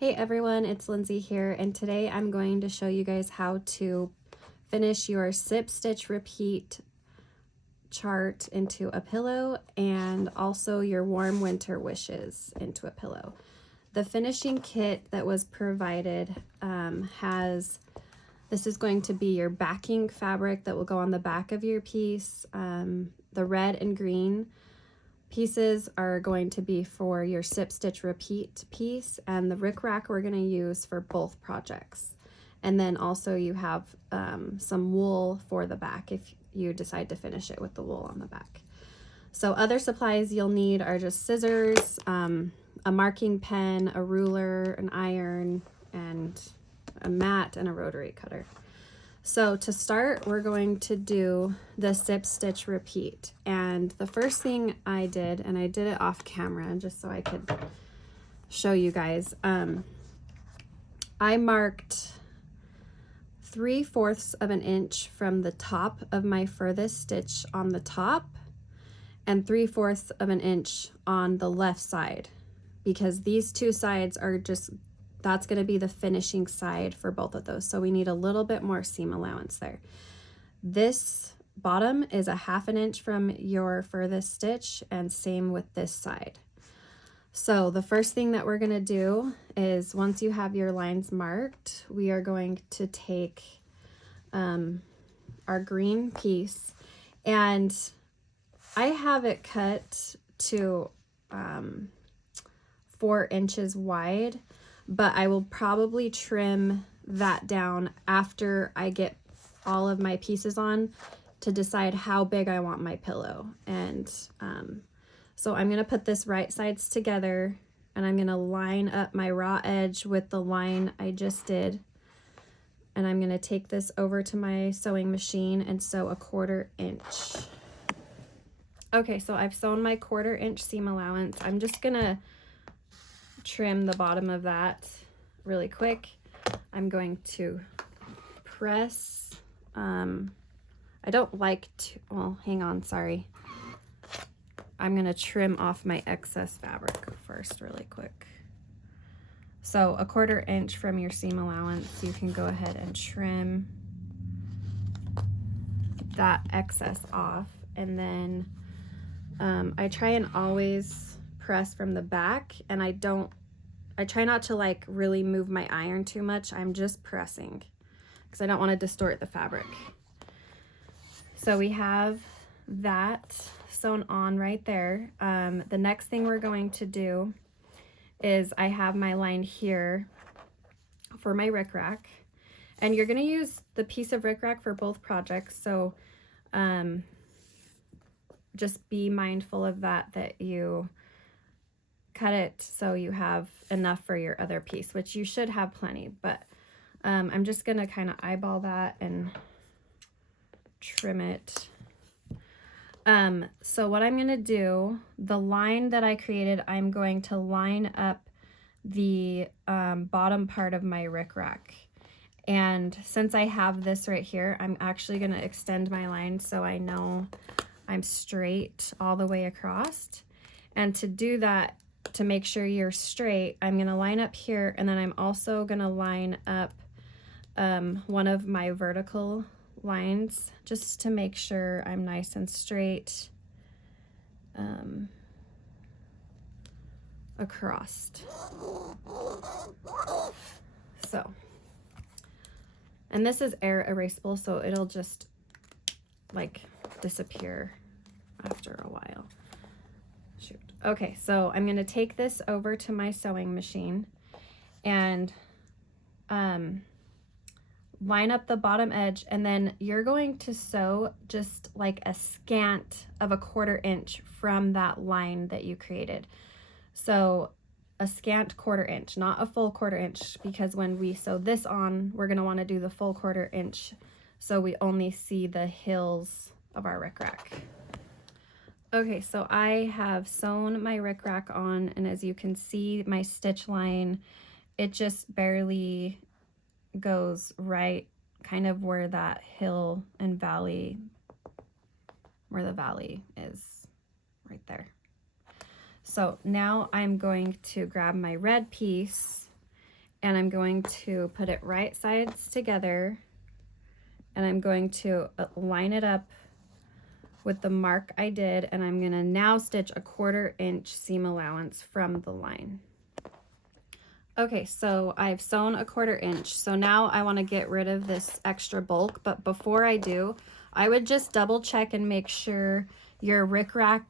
Hey everyone, it's Lindsay here, and today I'm going to show you guys how to finish your sip, stitch, repeat chart into a pillow and also your warm winter wishes into a pillow. The finishing kit that was provided this is going to be your backing fabric that will go on the back of your piece. The red and green pieces are going to be for your sip, stitch, repeat piece, and the rickrack we're going to use for both projects. And then also you have some wool for the back if you decide to finish it with the wool on the back. So other supplies you'll need are just scissors, a marking pen, a ruler, an iron, and a mat and a rotary cutter. So to start, we're going to do the sip, stitch, repeat. And the first thing I did, and I did it off camera just so I could show you guys, I marked 3/4 of an inch from the top of my furthest stitch on the top and 3/4 of an inch on the left side, because these two sides are just, that's going to be the finishing side for both of those. So we need a little bit more seam allowance there. This bottom is a 1/2 inch from your furthest stitch, and same with this side. So the first thing that we're going to do is, once you have your lines marked, we are going to take our green piece, and I have it cut to 4 inches wide, but I will probably trim that down after I get all of my pieces on to decide how big I want my pillow. And so I'm going to put this right sides together, and I'm going to line up my raw edge with the line I just did. And I'm going to take this over to my sewing machine and sew a 1/4 inch. Okay, so I've sewn my 1/4 inch seam allowance. I'm just going to trim the bottom of that really quick. I'm going to press, I don't like to, well, hang on, sorry. I'm going to trim off my excess fabric first really quick. So a 1/4 inch from your seam allowance, you can go ahead and trim that excess off. And then I try and always press from the back, and I try not to like really move my iron too much. I'm just pressing because I don't want to distort the fabric. So we have that sewn on right there. The next thing we're going to do is, I have my line here for my rickrack, and you're going to use the piece of rickrack for both projects. So just be mindful of that you cut it so you have enough for your other piece, which you should have plenty, but I'm just gonna kind of eyeball that and trim it. So what I'm gonna do, the line that I created, I'm going to line up the bottom part of my rickrack. And since I have this right here, I'm actually gonna extend my line so I know I'm straight all the way across. And to do that, to make sure you're straight, I'm going to line up here, and then I'm also going to line up one of my vertical lines just to make sure I'm nice and straight across. So, and this is air erasable, so it'll just like disappear after a while. Shoot. Okay, so I'm going to take this over to my sewing machine and line up the bottom edge, and then you're going to sew just like a scant of a 1/4 inch from that line that you created. So a scant 1/4 inch, not a full 1/4 inch, because when we sew this on, we're going to want to do the full 1/4 inch so we only see the hills of our rickrack. Okay, so I have sewn my rickrack on, and as you can see, my stitch line, it just barely goes right kind of where that hill and valley, where the valley is, right there. So now I'm going to grab my red piece and I'm going to put it right sides together, and I'm going to line it up with the mark I did, and I'm gonna now stitch a 1/4 inch seam allowance from the line. Okay, so I've sewn a 1/4 inch. So now I want to get rid of this extra bulk, but before I do, I would just double check and make sure your rickrack,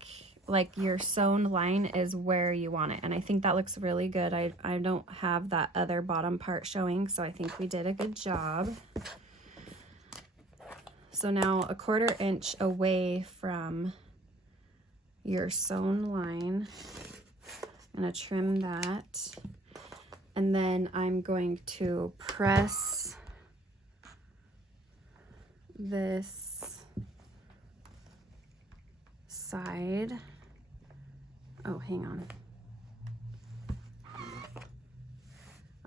like your sewn line, is where you want it. And I think that looks really good. I don't have that other bottom part showing, so I think we did a good job. So now a 1/4 inch away from your sewn line, I'm gonna trim that. And then I'm going to press this side. Oh, hang on.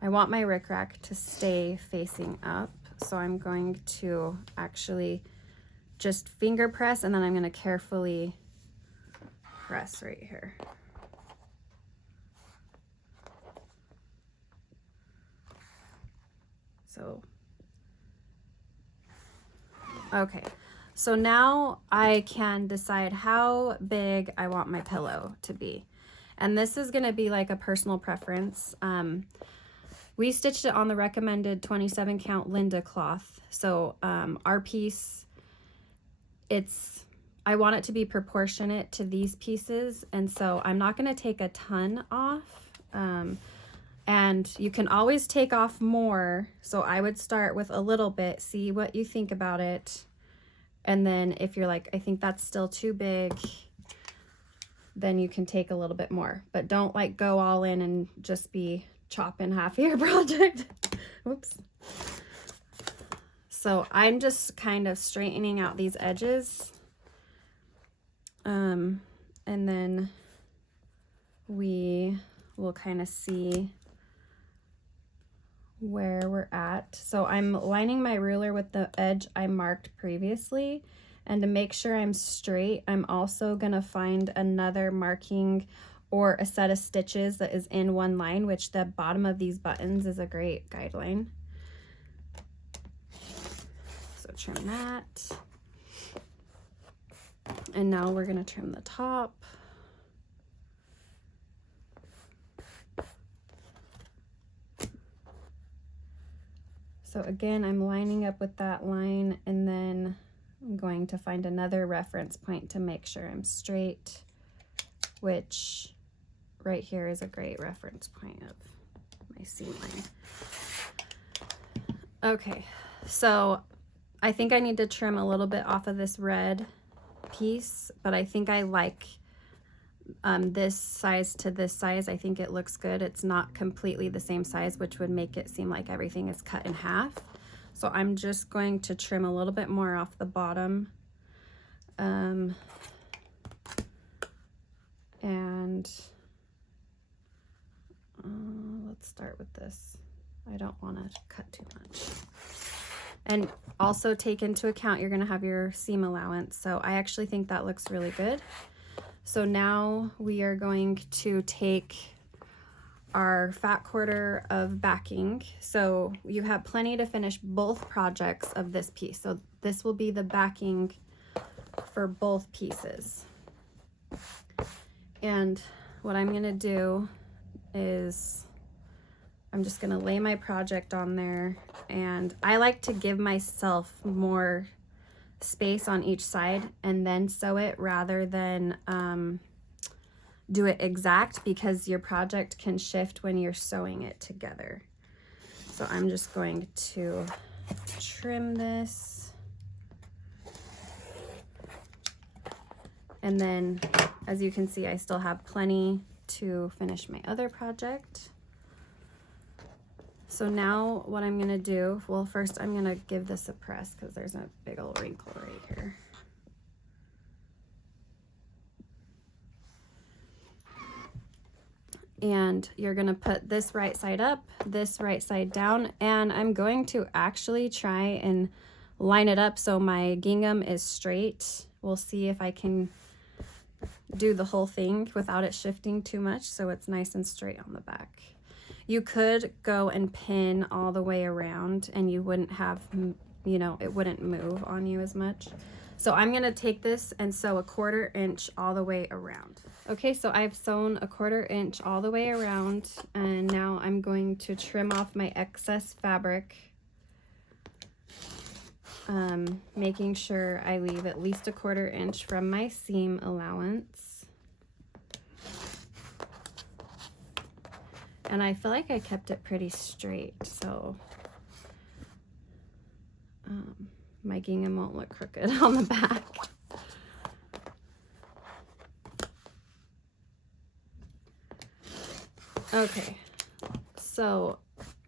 I want my rickrack to stay facing up, so I'm going to actually just finger press, and then I'm going to carefully press right here. So, okay. So now I can decide how big I want my pillow to be. And this is going to be like a personal preference. We stitched it on the recommended 27 count Linda cloth. So our piece, I want it to be proportionate to these pieces. And so I'm not going to take a ton off. And you can always take off more. So I would start with a little bit, see what you think about it. And then if you're like, I think that's still too big, then you can take a little bit more. But don't like go all in and just be chopping half of your project. Oops. So I'm just kind of straightening out these edges. And then we will kind of see where we're at. So I'm lining my ruler with the edge I marked previously, and to make sure I'm straight, I'm also gonna find another marking or a set of stitches that is in one line, which the bottom of these buttons is a great guideline. So trim that. And now we're gonna trim the top. So again, I'm lining up with that line, and then I'm going to find another reference point to make sure I'm straight, which right here is a great reference point of my seam line. Okay, so I think I need to trim a little bit off of this red piece, but I think I like this size to this size. I think it looks good. It's not completely the same size, which would make it seem like everything is cut in half. So I'm just going to trim a little bit more off the bottom. And let's start with this. I don't want to cut too much. And also take into account you're going to have your seam allowance. So I actually think that looks really good. So now we are going to take our fat 1/4 of backing. So you have plenty to finish both projects of this piece. So this will be the backing for both pieces. And what I'm going to do is I'm just going to lay my project on there, and I like to give myself more space on each side and then sew it rather than do it exact, because your project can shift when you're sewing it together. So I'm just going to trim this, and then as you can see, I still have plenty to finish my other project. So now what I'm gonna do, well, first I'm gonna give this a press because there's a big old wrinkle right here. And you're gonna put this right side up, this right side down, and I'm going to actually try and line it up so my gingham is straight. We'll see if I can do the whole thing without it shifting too much, so it's nice and straight on the back. You could go and pin all the way around and you wouldn't have, you know, it wouldn't move on you as much. So I'm gonna take this and sew a 1/4 inch all the way around. Okay, so I've sewn a 1/4 inch all the way around, and now I'm going to trim off my excess fabric, making sure I leave at least a 1/4 inch from my seam allowance. And I feel like I kept it pretty straight, so my gingham won't look crooked on the back. Okay, so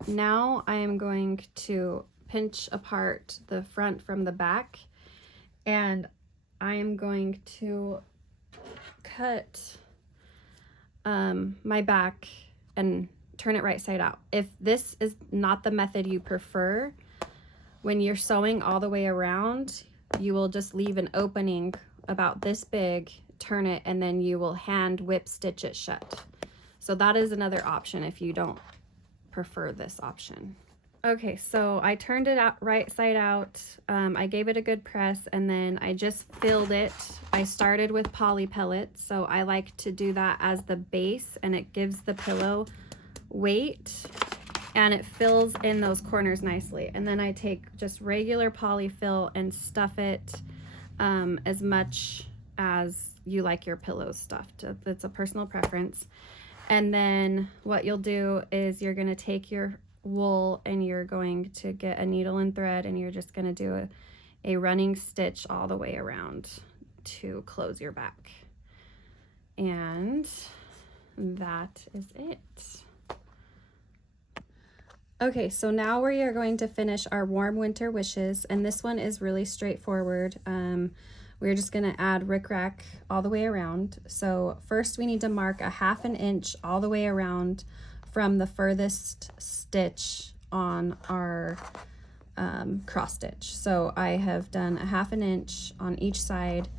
now I am going to pinch apart the front from the back, and I am going to cut my back and turn it right side out. If this is not the method you prefer, when you're sewing all the way around, you will just leave an opening about this big, turn it, and then you will hand whip stitch it shut. So that is another option if you don't prefer this option. Okay, so I turned it out right side out. I gave it a good press, and then I just filled it. I started with poly pellets, so I like to do that as the base, and it gives the pillow weight, and it fills in those corners nicely. And then I take just regular polyfill and stuff it as much as you like your pillows stuffed. It's a personal preference. And then what you'll do is you're going to take your wool and you're going to get a needle and thread, and you're just going to do a running stitch all the way around to close your back. And that is it. Okay, so now we are going to finish our warm winter wishes, and this one is really straightforward. We're just going to add rickrack all the way around. So first we need to mark a 1/2 inch all the way around from the furthest stitch on our cross stitch. So I have done a 1/2 inch on each side,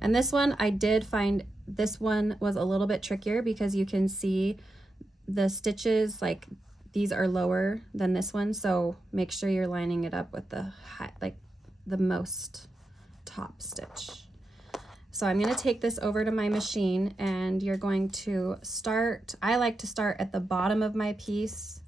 and this one I did find this one was a little bit trickier because you can see the stitches, like these are lower than this one, so make sure you're lining it up with the high, like the most top stitch. So I'm going to take this over to my machine, and you're going to start, I like to start at the bottom of my piece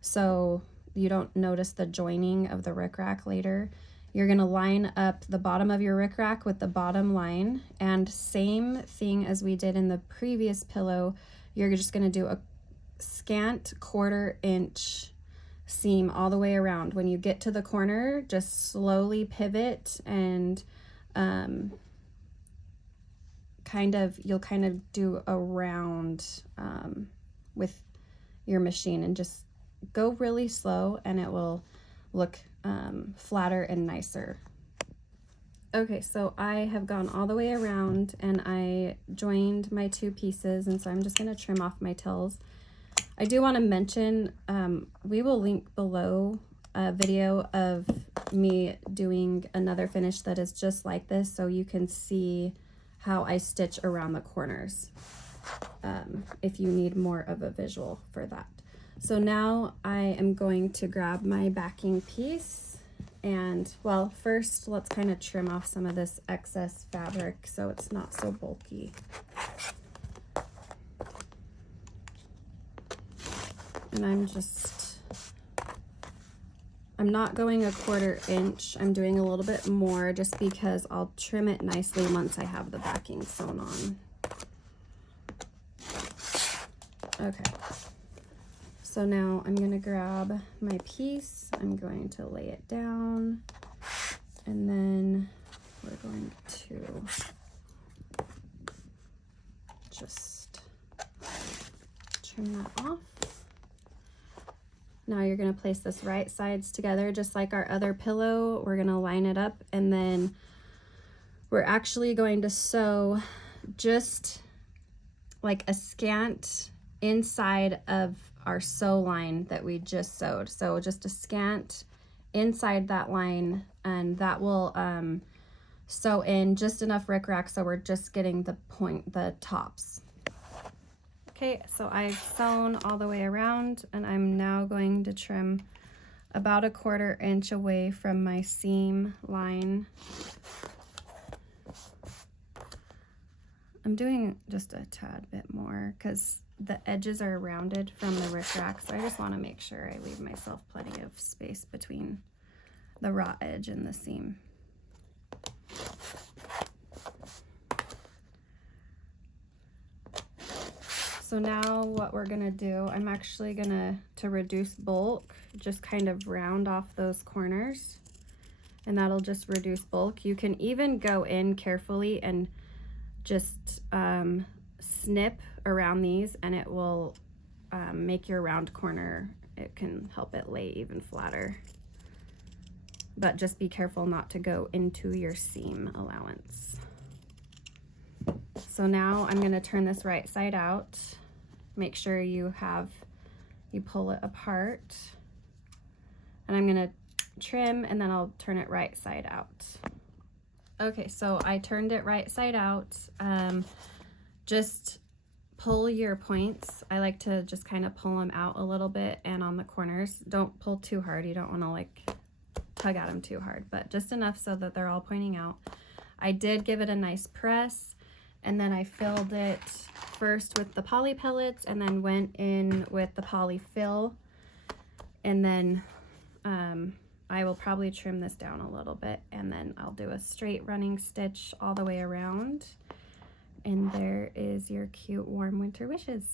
so you don't notice the joining of the rickrack later. You're going to line up the bottom of your rickrack with the bottom line, and same thing as we did in the previous pillow, you're just going to do a scant 1/4 inch seam all the way around. When you get to the corner, just slowly pivot and you'll kind of do a round with your machine, and just go really slow and it will look flatter and nicer. Okay, so I have gone all the way around and I joined my 2 pieces, and so I'm just going to trim off my tails. I do want to mention, we will link below a video of me doing another finish that is just like this, so you can see how I stitch around the corners if you need more of a visual for that. So now I am going to grab my backing piece, and well, first let's kind of trim off some of this excess fabric so it's not so bulky. And I'm not going a 1/4 inch, I'm doing a little bit more just because I'll trim it nicely once I have the backing sewn on. Okay, so now I'm going to grab my piece, I'm going to lay it down, and then we're going to just trim that off. Now you're going to place this right sides together just like our other pillow. We're going to line it up, and then we're actually going to sew just like a scant inside of our sew line that we just sewed. So just a scant inside that line, and that will sew in just enough rickrack so we're just getting the tops. Okay, so I've sewn all the way around, and I'm now going to trim about 1/4 inch away from my seam line. I'm doing just a tad bit more because the edges are rounded from the rickrack, so I just want to make sure I leave myself plenty of space between the raw edge and the seam. So now what we're gonna do, I'm actually to reduce bulk, just kind of round off those corners, and that'll just reduce bulk. You can even go in carefully and just snip around these, and it will make your round corner, it can help it lay even flatter. But just be careful not to go into your seam allowance. So now I'm going to turn this right side out. Make sure you pull it apart. And I'm going to trim, and then I'll turn it right side out. Okay, so I turned it right side out. Just pull your points. I like to just kind of pull them out a little bit, and on the corners. Don't pull too hard. You don't want to like tug at them too hard, but just enough so that they're all pointing out. I did give it a nice press, and then I filled it first with the poly pellets and then went in with the poly fill. And then I will probably trim this down a little bit, and then I'll do a straight running stitch all the way around. And there is your cute warm winter wishes.